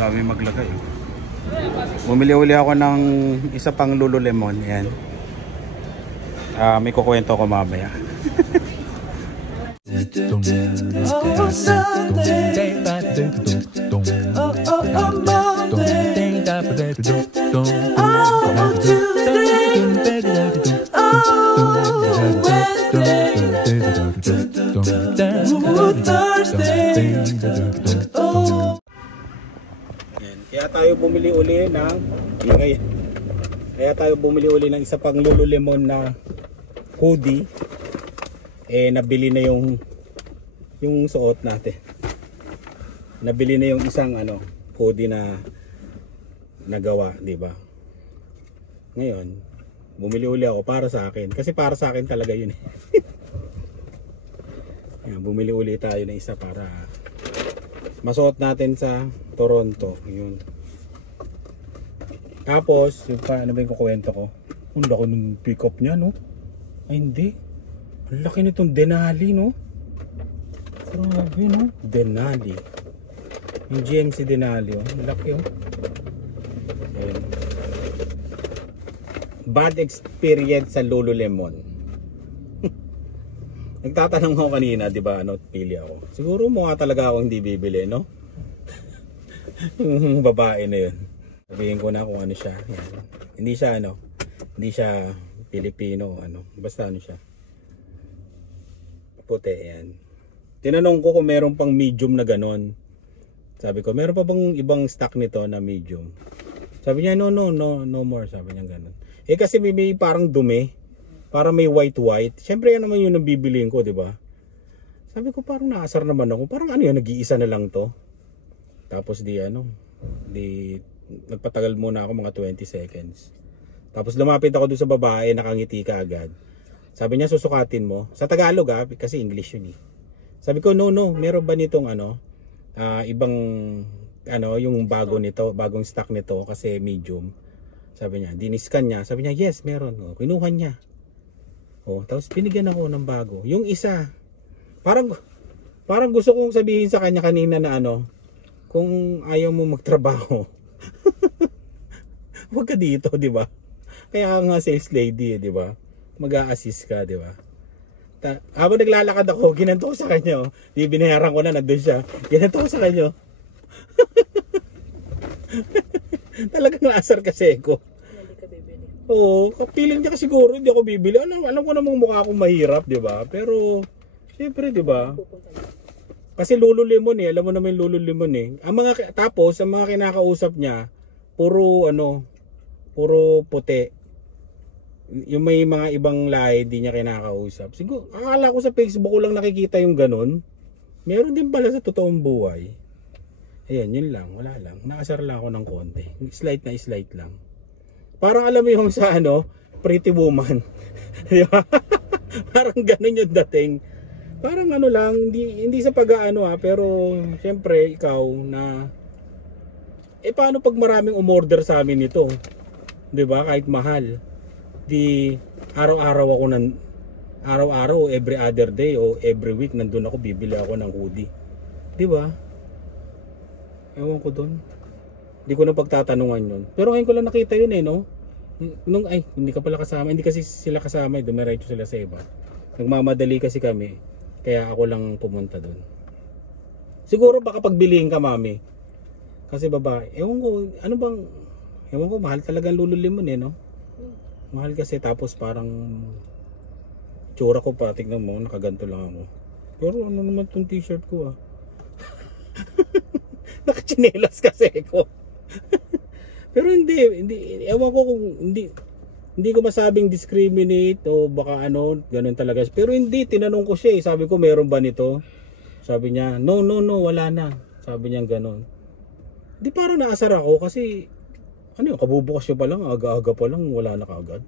Dami maglagay. Bumili uli ako ng isa pang Lululemon. Yan. May kukwento ko mamaya. Kaya tayo bumili uli ng isa pang Lululemon na hoodie. Nabili na yung suot natin. Nabili na yung isang hoodie na nagawa, di ba? Ngayon, bumili uli ako para sa akin kasi para sa akin talaga yun eh. Yan, bumili uli tayo ng isa para masuot natin sa Toronto. Yun. Tapos, ano ba yung kukwento ko? Ang laki ng pick up niya, no? Ay, hindi. Ang laki nitong Denali, no? Grabe, no? Denali. Yung GMC Denali, oh. Ang laki, oh. Ayan. Bad experience sa Lululemon. Nagtatanong ako kanina, di ba, pili ako. Siguro mukha talaga ako hindi bibili, no? Yung babae na yun. Sabihin ko na kung ano siya. Yan. Hindi siya Pilipino, basta siya. Puti, yan. Tinanong ko kung meron pang medium na ganon. Sabi ko, meron pa bang ibang stock nito na medium? Sabi niya, no more. Sabi niya ganon. Kasi may parang dumi. Parang may white. Siyempre yan naman yung nabibiliin ko, di ba? Sabi ko, parang naasar naman ako. Parang yan, nag-iisa na lang to. Tapos nagpatagal muna ako mga 20 seconds. Tapos lumapit ako doon sa babae, nakangiti ka agad. Sabi niya, susukatin mo. Sa Tagalog kasi English yun eh. Sabi ko, no, meron ba nitong ibang yung bagong stock nito kasi medium. Sabi niya, diniskan niya. Sabi niya, yes, meron. Kinuha niya. Tapos binigyan ako ng bago. Yung isa, parang gusto kong sabihin sa kanya kanina na kung ayaw mo magtrabaho, huwag ka dito, di ba? Kaya nga sales lady, di ba? Mag-a-assist ka, di ba? Habang naglalakad ako, ginanto ko sa kanya, di binayaran ko na, nandun siya. Ginanto ko sa kanya. Talagang naasar kasi ako. Oo, kapiling niya siguro, hindi ako bibili. Alam ko namang mukha akong mahirap, di ba? Pero, siyempre, di ba? Kasi Lululemon alam mo naman yung Lululemon Tapos, ang mga kinakausap niya, puro puti. Yung may mga ibang lahi, di niya kinakausap. Siguro, akala ko sa Facebook ko lang nakikita yung ganun. Meron din pala sa totoong buhay. Ayan, yun lang, wala lang. Nakasar lang ako ng konti. Slight lang. Parang alam mo yung sa Pretty Woman. Di ba? Parang ganun yung dating. Parang lang, hindi sa pag-aano pero syempre ikaw na paano pag maraming umorder sa amin nito? 'Di ba? Kahit mahal. Di araw-araw o every other day o every week nandun ako bibili ako ng hoodie. 'Di ba? Ewan ko doon. Hindi ko na pagtatanungan yun. Pero ngayon ko lang nakita yun no? Hindi ka pala kasama. Hindi kasi sila kasama. Dumiretso sila sa iba. Nagmamadali kasi kami. Kaya ako lang pumunta doon. Siguro baka pagbilihin ka, mami. Kasi babae. Ewan ko, mahal talagang Lululemon no? Mahal kasi tapos parang tsura ko pa. Tignan mo, nakaganto lang ako. Pero ano naman tong t-shirt ko Nakachinelas kasi ako. Pero hindi, ewan ko kung hindi ko masabing discriminate o baka ganun talaga. Pero hindi, tinanong ko siya sabi ko, meron ba nito? Sabi niya, no, wala na. Sabi niya ganun. Di parang naasar ako kasi, kabubukas niya pa lang, aga-aga pa lang, wala na kaagad.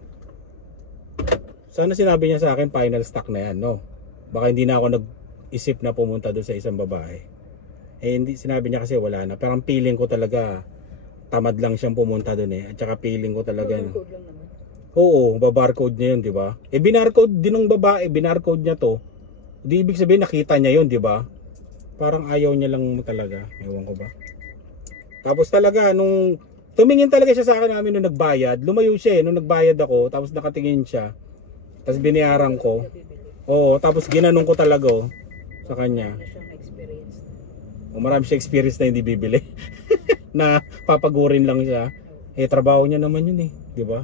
Sana sinabi niya sa akin, final stock na yan, no? Baka hindi na ako nag-isip na pumunta doon sa isang babae. Hindi, sinabi niya kasi wala na. Parang feeling ko talaga, tamad lang siyang pumunta doon At saka feeling ko talaga oo, babarcode niya yun, di ba? Binarcode din ng babae, binarcode niya to. Di ibig sabihin nakita niya yun, di ba? Parang ayaw niya lang talaga. Ewan ko ba. Tapos talaga, nung tumingin talaga siya sa akin namin nung nagbayad, lumayo siya nung nagbayad ako, tapos nakatingin siya. Tapos binayaran ko. Oo, tapos ginanong ko talaga sa kanya. Marami siya experience na hindi bibili. Na papagurin lang siya. Trabaho niya naman yun di ba?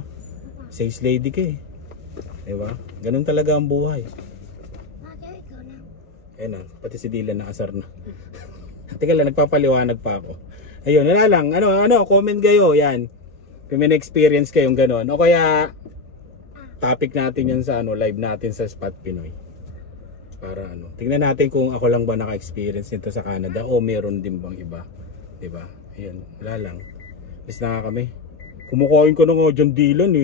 Sales lady ka di ba? Ganun talaga ang buhay. Ayun na, pati si Dylan nakasar na. Teka lang, nagpapaliwanag pa ako. Ayun, wala lang. Comment kayo, yan. Kung may experience kayong ganon. O kaya, topic natin yan sa live natin sa Spot Pinoy. Para tingnan natin kung ako lang ba naka-experience nito sa Canada o meron din bang iba. Diba? Ayun, wala lang. Miss na kami. Kumukuhain ko ng John Dylan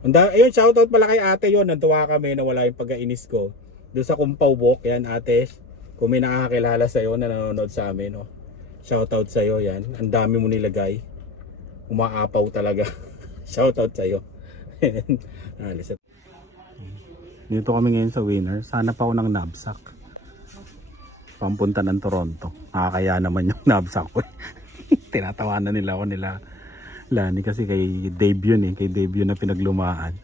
Ayun, shoutout pala kay ate yun. Nantuwa kami na wala yung pagkainis ko. Doon sa Kumpaw Walk, yan ate. Kung may nakakakilala sa'yo na nanonood sa amin, shoutout sa'yo yan. Ang dami mo nilagay. Umaapaw talaga. Shoutout sa'yo. Dito kami ngayon sa Winner. Sana pa ako ng knapsack. Pampunta ng Toronto. Nakakaya naman yung knapsack ko. Tinatawanan nila ako nila Lani kasi kay Dave yun kay Dave yun na pinaglumaan.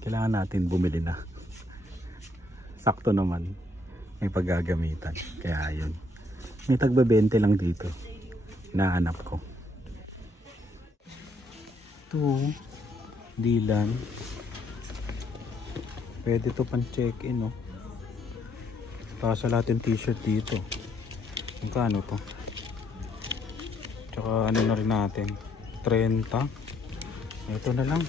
Kailangan natin bumili na. Sakto naman. May paggagamitan. Kaya yun. May tagba 20 lang dito. Hinahanap ko. Ito. Dylan. Pwede to pan check-in Kasya lahat yung t-shirt dito. Magkano to? Tsaka na rin natin 30. Ito na lang.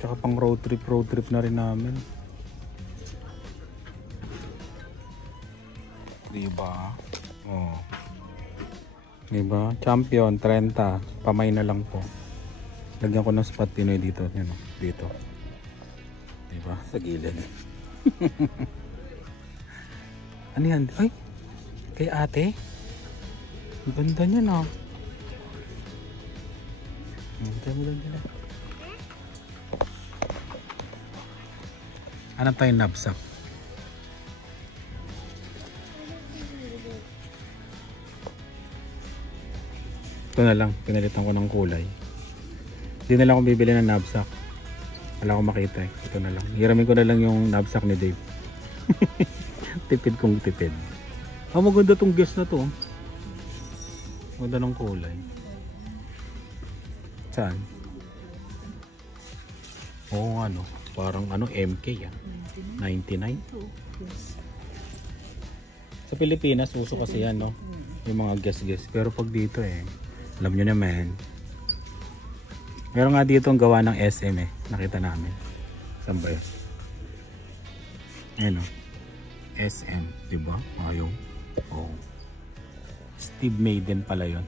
Tsaka pang road trip na rin namin. Diba? Diba? Champion 30. Pamay na lang po. Lagyan ko ng Spot Pinoy dito. Dito. Diba? Sa gilid. Ano yan? Ay! Kay ate? Ang ganda niya Hintay mo lang nila. Ano tayong knapsack? Ito na lang. Pinalitan ko ng kulay. Hindi na lang ako bibili ng knapsack. Wala akong makita Ito na lang. Hiramin ko na lang yung knapsack ni Dave. Tipid kong tipid. Maganda tong guest na to. Maganda ng kulay. Saan? Oo nga parang MK 99. Sa Pilipinas uso kasi yan yung mga guest. Pero pag dito alam nyo naman. Meron nga dito ang gawa ng SM nakita namin. Saan ba yun? Ayan SM, diba? Ayaw. Steve Maiden pala yun.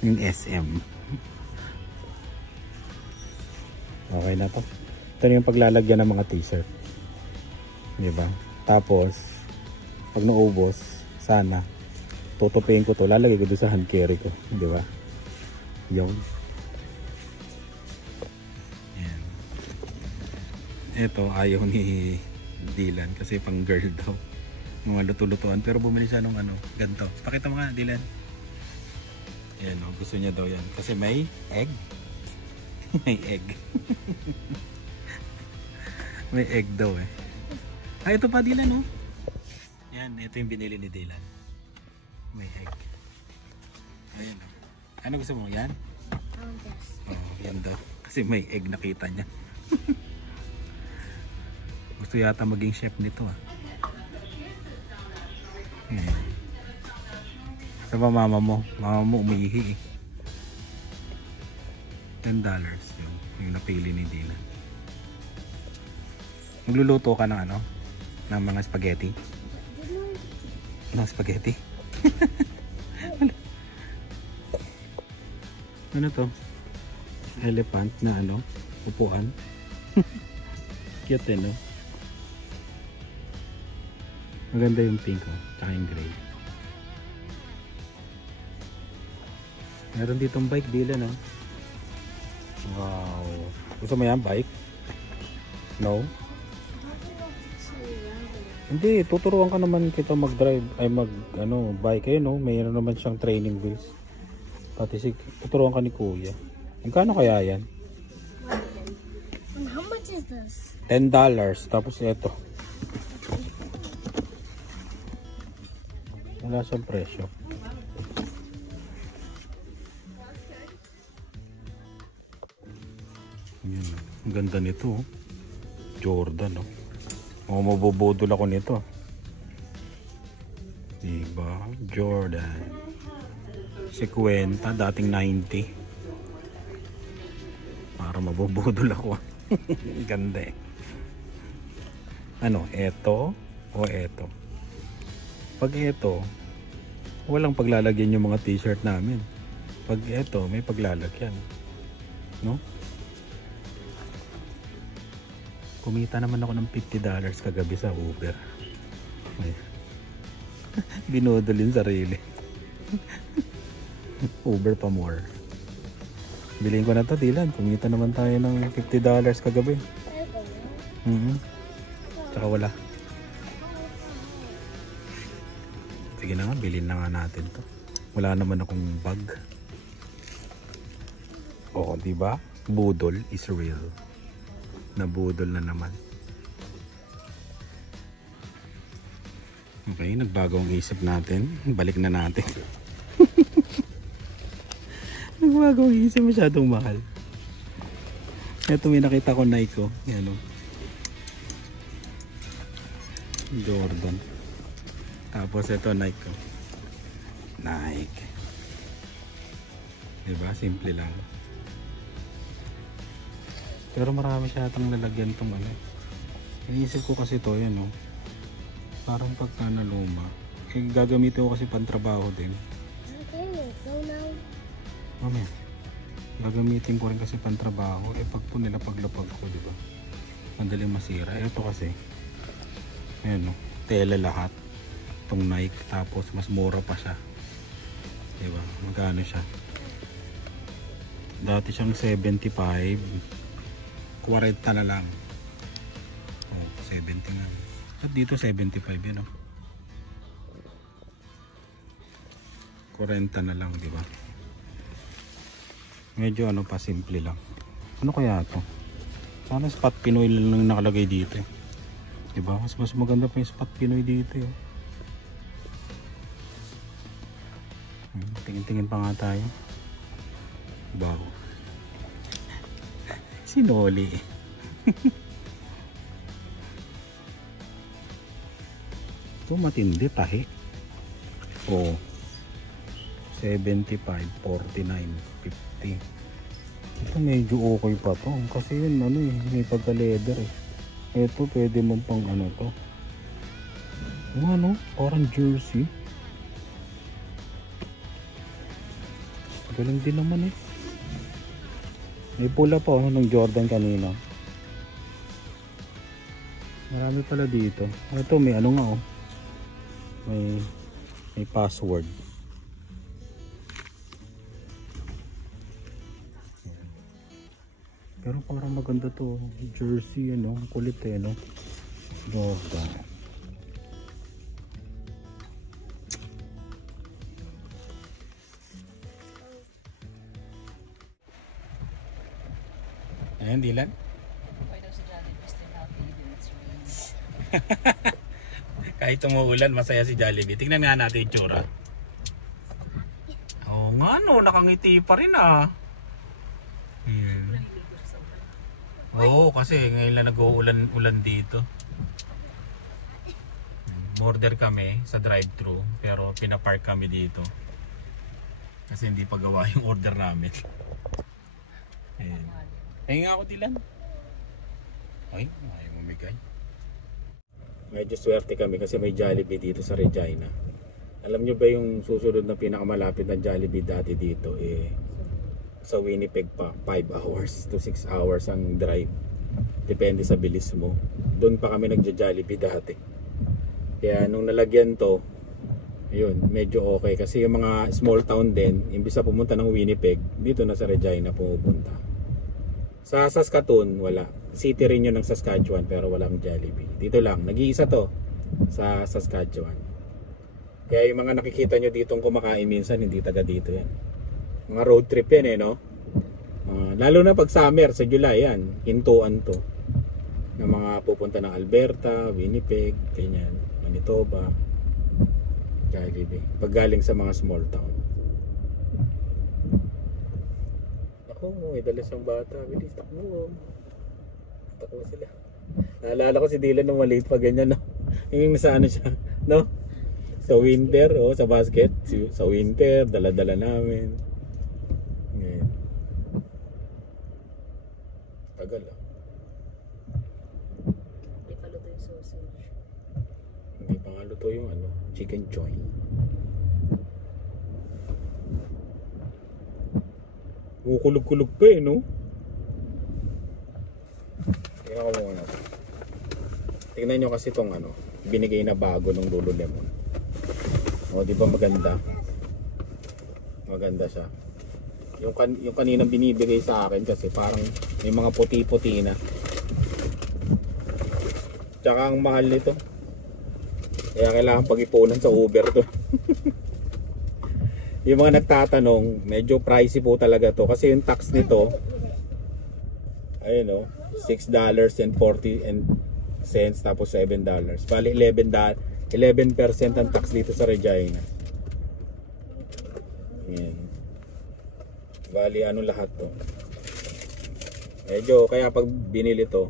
Yung SM. Okay na to. Ito yung paglalagyan ng mga t-shirt. Diba? Tapos, pag naubos, sana, tutupiin ko to. Lalagay ko doon sa hand carry ko. Diba? Yung. Yan. Ito, ayaw ni Dylan kasi pang girl daw. Mga luto-lutuan. Pero bumili siya ng ganito. Pakita mo nga, Dylan. Yan gusto niya daw yan. Kasi may egg. May egg. May egg daw ito pa Dylan Yan, ito yung binili ni Dylan. May egg. Ayan Ano gusto mo? Yan? Yan daw. Kasi may egg nakita niya. Gusto yata maging chef nito Ayan. Sa mama mo umiihi $10 yung napili ni Dylan. Magluluto ka ng ng mga spaghetti. Spaghetti? Ano to? Elephant na upuan. Cute maganda yung pink tsaka yung gray. Meron ditong bike Dylan Wow. Gusto mo yan bike? No? Hindi, tuturuan ka naman kita mag-drive, ay bike eh, no? Mayroon naman siyang training wheels. Pati tuturuan ka ni Kuya. Magkano kaya yan? And how much is this? $10. Tapos ito. Wala siyang presyo. Yan. Ang ganda nito. Oh. Jordan. Oh. Mabubudol ako nito. Diba? Jordan. 50, dating 90. Para mabubudol ako. Ganda eh. Ano, eto o eto? Pag eto, walang paglalagyan yung mga t-shirt namin. Pag eto, may paglalagyan. No? Kumita naman ako ng $50 kagabi sa Uber. Binudol yung sarili. Uber pa more. Bilhin ko na to, Dylan. Kumita naman tayo ng $50 kagabi. Tsaka wala. Sige na nga, bilhin na nga natin to. Wala naman akong bag. Oo, diba? Budol is real. Nabudol na naman. Okay, nagbago ang isip natin. Balik na natin. Nagbago ang isip, masyadong mahal. Ito may nakita ko Nike ko. Yan o. Jordan. Tapos ito Nike ko. Nike. Diba? Simple lang. Pero marami siya atang lalagyan itong ano. Iniisip ko kasi ito yan o. Parang pagka naluma. Eh, gagamitin ko kasi pantrabaho din. Okay, so now. Mamaya. Gagamitin ko rin kasi pantrabaho. Eh pag po nila paglapag ko, di ba? Madaling masira. Ito kasi. Ayan o. Tela lahat. Itong Nike. Tapos mas mura pa siya. Di ba? Magkano siya? Dati siyang 75. 40 na lang. Oh, 70 nga. At dito 75 yun, oh. 40 na lang, di ba? Medyo ano pa, simple lang. Ano kaya to? Sana spot Pinoy lang nakalagay dito, eh. Di ba? Mas maganda pa yung spot Pinoy dito, eh. Tingin-tingin pa nga tayo. Bago. Sinoli. Ito matindi, tahi. Oh. 75, 49, 50. Ito medyo okay pa to. Kasi yun ano eh, may pagka leather eh. Ito pwede mo pang ano to. Ano? Parang jersey. Galing din naman eh. May pula pa ng Jordan kanina. Marami pala dito. Ito may ano nga oh. May password. Pero parang maganda to. Jersey ano. Kulit eh no. Jordan. Ayan, Dylan. Kahit umuulan, masaya si Jollibee. Tingnan nga natin yung tsura. Oo nga no, nakangiti pa rin ah. Oo, kasi ngayon lang nag-uulan dito. Order kami sa drive-thru, pero pinapark kami dito. Kasi hindi pa gawa yung order namin. Ayan. Ay nga ako, Dylan. Ay, ayaw mamigay. Medyo swerte kami kasi may Jollibee dito sa Regina. Alam nyo ba yung susunod na pinakamalapit na Jollibee dati dito sa Winnipeg pa, 5 hours to 6 hours ang drive. Depende sa bilis mo. Doon pa kami nagja-Jollibee dati. Kaya nung nalagyan to, yun, medyo okay. Kasi yung mga small town din, imbis na pumunta ng Winnipeg, dito na sa Regina pumupunta. Sa Saskatoon, wala. City rin yun ng Saskatchewan pero walang Jollibee. Dito lang, nag-iisa to. sa Saskatchewan. Kaya yung mga nakikita nyo ditong kumakain minsan, hindi taga dito yan. Mga road trip yan no? Lalo na pag summer, sa July yan, hintuan to. Na mga pupunta ng Alberta, Winnipeg, ganyan, Manitoba, Jollibee. Pag galing sa mga small town. Ako, may dala siyang bata. Bilis, takbo. Takbo sila. Naalala ko si Dylan nung maliit pa ganyan, no? Yung sa ano siya, no? Sa winter, sa basket. Sa winter, dala-dala namin. Ngayon. Tagal, Hindi pa luto yung sausage. Hindi pa nga luto yung chicken choy. Kukulog-kulog pa no? Tingnan ko muna. Tingnan nyo kasi itong binigay na bago ng Lululemon. Di ba maganda? Maganda siya. Yung kaninang binibigay sa akin kasi parang may mga puti-puti na. Tsaka ang mahal nito. Kaya kailangan pag-ipunan sa Uber to. Yung mga nagtatanong, medyo pricey po talaga to kasi yung tax nito ayun $6.40 tapos $7. Bali 11% ang tax dito sa Regina. Ayan. Bali lahat to. Medyo kaya pag binili to,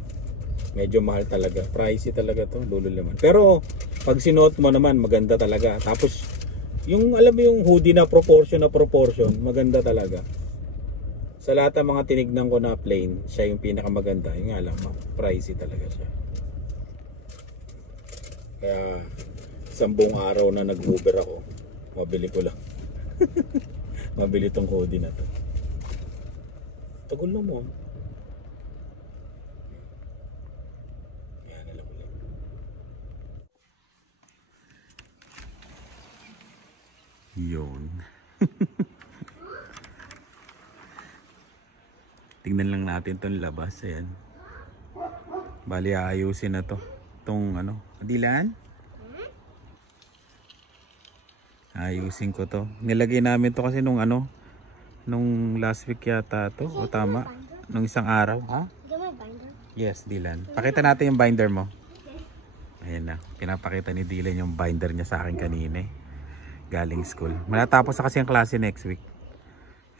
medyo mahal talaga. Pricey talaga to, Lululemon. Pero pag sinuot mo naman, maganda talaga. Tapos yung alam mo yung hoodie na proportion, maganda talaga. Sa lahat ng mga tinignan ko na plain, siya yung pinakamaganda. Yung nga lang, pricey talaga siya. Kaya isang buong araw na nag-Uber ako, mabili ko lang. Mabili tong hoodie na to. Tagol na mo. Yan, alam mo lang. Yun. Tingnan lang natin tong labas. Ayan. Bali ayusin na to. Tong Dilan? Ayusin ko to. Nilagay namin to kasi nung last week yata to. O tama? Nung isang araw. Ha? Yes, Dilan. Pakita natin yung binder mo. Ayan na. Pinapakita ni Dilan yung binder niya sa akin kanina eh. Galing school. Malatapos na kasi ang klase next week.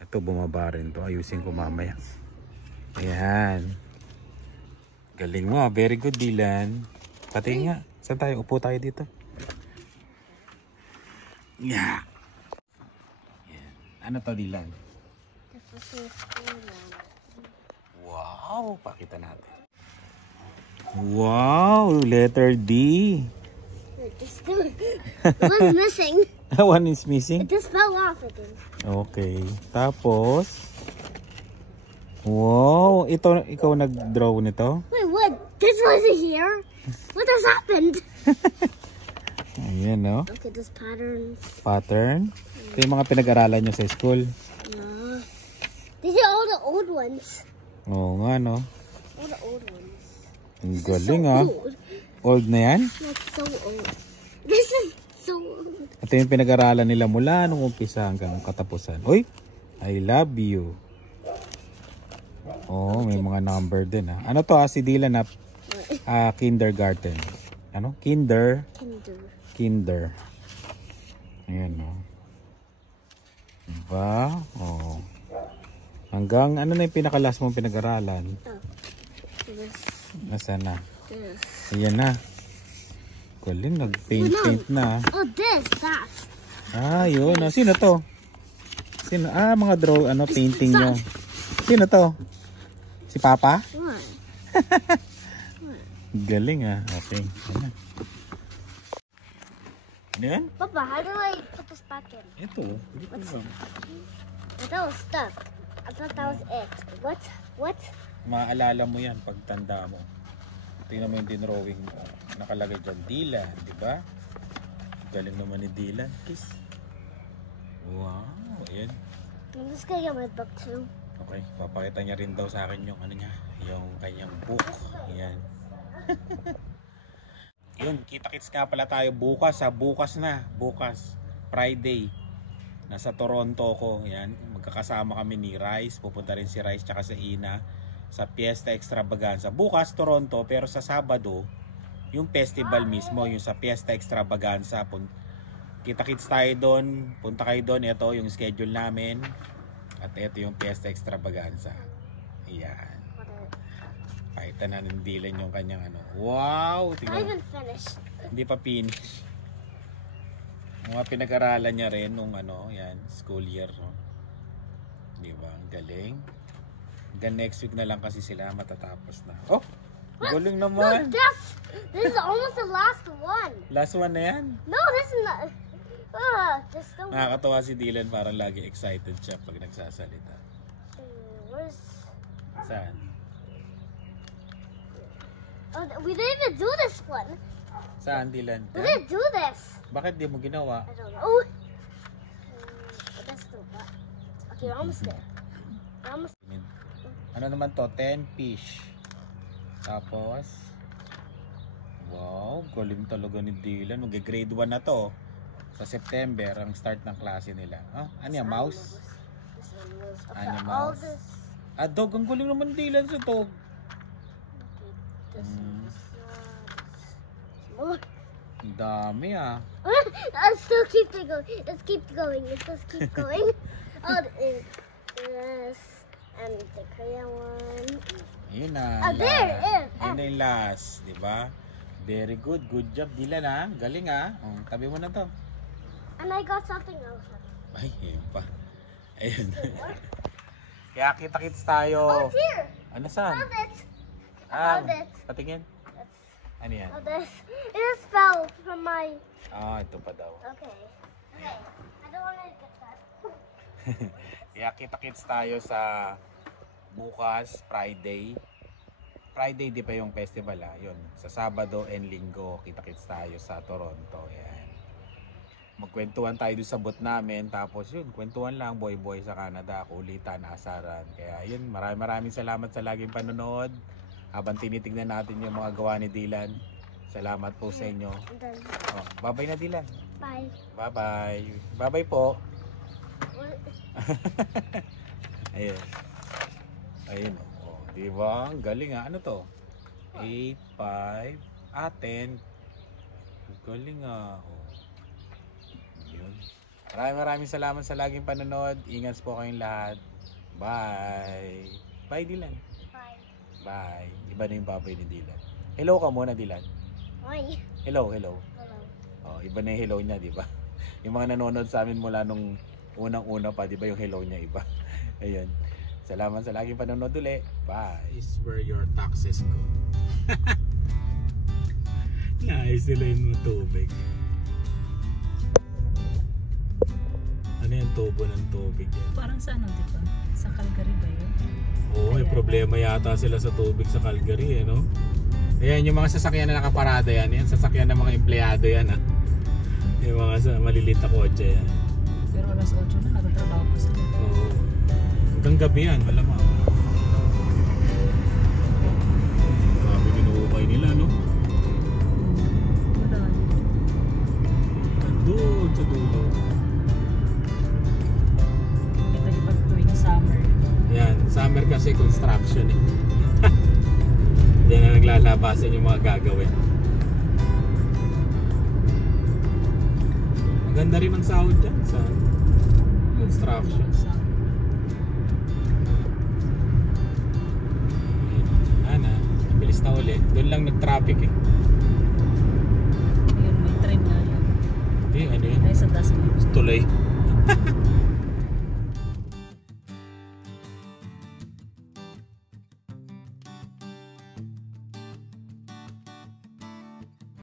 Ito bumaba rin to. Ayusin ko mamaya. Ayan. Galing mo. Very good, Dylan. Pati nga. Saan tayo? Upo tayo dito. Yeah. Ayan. Ano to, Dylan? Wow. Pakita natin. Wow. Letter D. One's missing. One is missing? It just fell off again. Okay. Tapos, wow, ikaw nag-draw nito? Wait, what? This wasn't here? What has happened? Ayan, no? Look at this patterns. Pattern. Ito yung mga pinag-aralan nyo sa school. These are all the old ones. Oo nga, no? All the old ones. Ang This is galing, so ah. old. Old na yan? That's so old. This is so old. Ito yung pinag-aralan nila mula nung umpisa hanggang katapusan. Uy, I love you. Oh, may mga number din, ah. Ano to, si Dylan na kindergarten. Ano? Kinder. Ayan, no? Diba? Oh. Hanggang, ano na yung pinakalas mong pinag-aralan? This. Nasaan na? This. Ayan na. Galing, nag-paint na. Oh, this, that. Ah, yun. Ah, sino to? Sino? Ah, mga draw, painting nyo. Sino to? Si Papa? What? Galing, ah. Okay. Ayan. Ano yan? Papa, how do I put this back in? Ito. That was stuck. I thought that was it. What? What? Maalala mo yan pagtanda mo. Tingnan mo yung dinrawing mo. Nakalagay dyan, Dylan, di ba? Galing naman ni Dylan. Kiss. Wow, ayan. I'm just gonna get my book too. Okay, papakita niya rin daw sa akin yung yung kanyang book. Ayan. Yun, kita-kits nga pala tayo bukas ha. Bukas Friday. Nasa Toronto ko. Yan, magkakasama kami ni Rice. Pupunta rin si Rice tsaka si Ina sa Fiesta Extravaganza. Bukas Toronto, pero sa Sabado yung festival mismo, yung sa Fiesta Extravaganza. Kita-kits tayo doon. Punta kayo doon. Ito yung schedule namin. At ito yung Fiesta Extravaganza. Ayan. Pakita na ng Dylan yung kanyang ano. Wow! I Tingnan. haven't finished. Hindi pa finish. Mga pinag-aralan niya rin nung ano, yan, school year, no? Di ba? Ang galing. Hanggang next week na lang kasi sila matatapos na. Oh! Galing Look, naman! this is almost the last one. Last one na yan. No, this is not. Just the one. Nakakatawa si Dylan, parang lagi excited siya pag nagsasalita. Where's... Saan? Oh, we didn't even do this one. Saan, Dylan? We didn't do this. Bakit di mo ginawa? I don't know. Oh. That's the one. Okay, we're almost there. We're almost. Ano naman to? 10 fish. Tapos, wow, galing talaga ni Dylan. Mag-grade 1 na to. Sa September, ang start ng klase nila. Ah, ano yan, mouse? This one was. Ano, Okay, all mouse? this. Ah, dog. Ang galing naman Dylan sa dog. Okay, this one. More. Ang dami ah. Let's still keep it going. Let's keep going. Let's just keep going. Oh, this and the Korean one. Yun na. Oh, there it is. Yun na yung last. Diba? Very good. Good job Dylan ah. Galing ah. Tabi mo na to. And I got something else. Ay, yun pa. Ayun. Kaya kita-kits tayo. Oh, it's here. Ano saan? Found it. Ah, found it. patingin. That's, Ano yan? oh, this. It just fell from my. Ah, ito pa daw. Okay. Okay. I don't want to get that. Kaya kita-kits tayo sa bukas, Friday. Friday di pa yung festival ah. Yun, sa Sabado and Linggo, kita-kits tayo sa Toronto. Yan. Magkwentuhan tayo doon sa booth namin. Tapos yun, kwentuhan lang, boy-boy sa Canada, kulitan, asaran. Kaya yun, maraming salamat sa laging panonood. Habang tinitignan natin yung mga gawa ni Dylan. Salamat po sa inyo. And then, Oh, bye-bye na Dylan. bye. Bye-bye. Bye-bye po. What? Ayun. Ayun. Oh, di ba? Ang galing ah. Ano to? 8, 5, 10. Ang galing ah. Oh. Yun. Maraming salamat sa laging panonood. Ingat po kayong lahat. Bye. Bye Dylan. Bye. Bye. Iba na yung babay ni Dylan. Hello ka muna Dylan. Bye. Hello. Hello. Oh, iba na yung hello niya, di ba? Yung mga nanonood sa amin mula nung unang-una pa, di ba yung hello niya iba? Ayun. Salamat sa laging panonood uli. Bye. Is where your taxes go. Nice nila yung tubig. Ano yung tubo ng tubig yan? Parang sa ano, di ba? Sa Calgary ba yun? Oo, may problema yata sila sa tubig sa Calgary, eh, no? Ayan, yung mga sasakyan na nakaparada yan. Yan, sasakyan ng mga empleyado yan, ah. Yung mga maliliit na kotse yan. Pero alas 8 na, natatrabaho pa sila. Oo. Hanggang gabi yan, malamang. Grabe binuhukay nila, no? Madami. Doon sa dulo. Ito yung pag tuwing summer. Yan, summer kasi construction eh. Diyan na naglalabasan yung mga gagawin. Maganda rin ang sahod dyan sa construction. Ana, nabilis na ulit. Doon lang nag-traffic eh. Yun, may train na yun. Hindi, ano yun? Ay, sa Dasma. Tuloy.